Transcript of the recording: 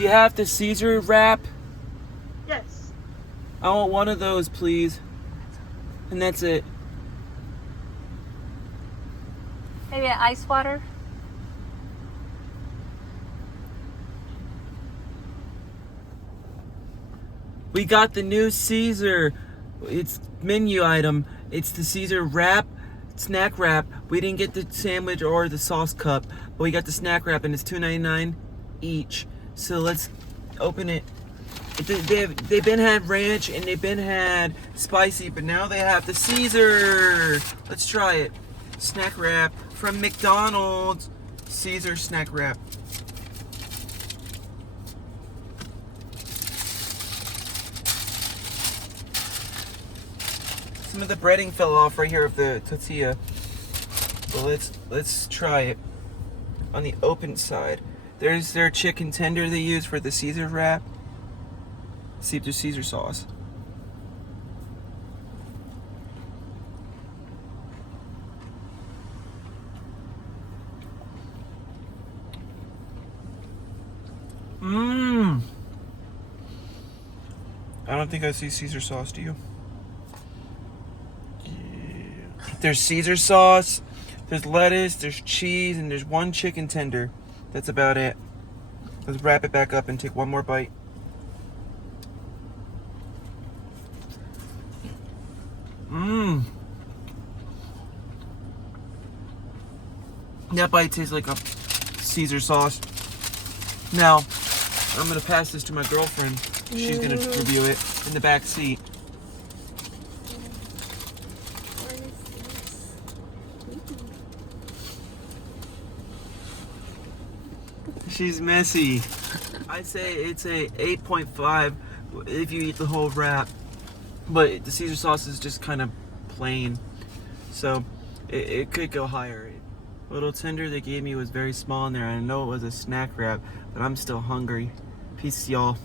you have the Caesar wrap? Yes. I want one of those, please. And that's it. Maybe an ice water? We got the new Caesar. It's menu item. It's the Caesar wrap, snack wrap. We didn't get the sandwich or the sauce cup, but we got the snack wrap, and it's $2.99 each. So let's open it. They've been had ranch and they've been had spicy, but now they have the Caesar. Let's try it. Snack wrap from McDonald's. Caesar snack wrap. Some of the breading fell off right here of the tortilla. But let's try it. On the open side, there's their chicken tender they use for the Caesar wrap. See if there's Caesar sauce. Mmm. I don't think I see Caesar sauce, do you? Yeah. There's Caesar sauce, there's lettuce, there's cheese, and there's one chicken tender. That's about it. Let's wrap it back up and take one more bite. Mmm. That bite tastes like a Caesar sauce. Now, I'm gonna pass this to my girlfriend. She's gonna review it in the back seat. She's messy. I'd say it's a 8.5 if you eat the whole wrap. But the Caesar sauce is just kind of plain. So it could go higher. The little tender they gave me was very small in there. I know it was a snack wrap, but I'm still hungry. Peace, y'all.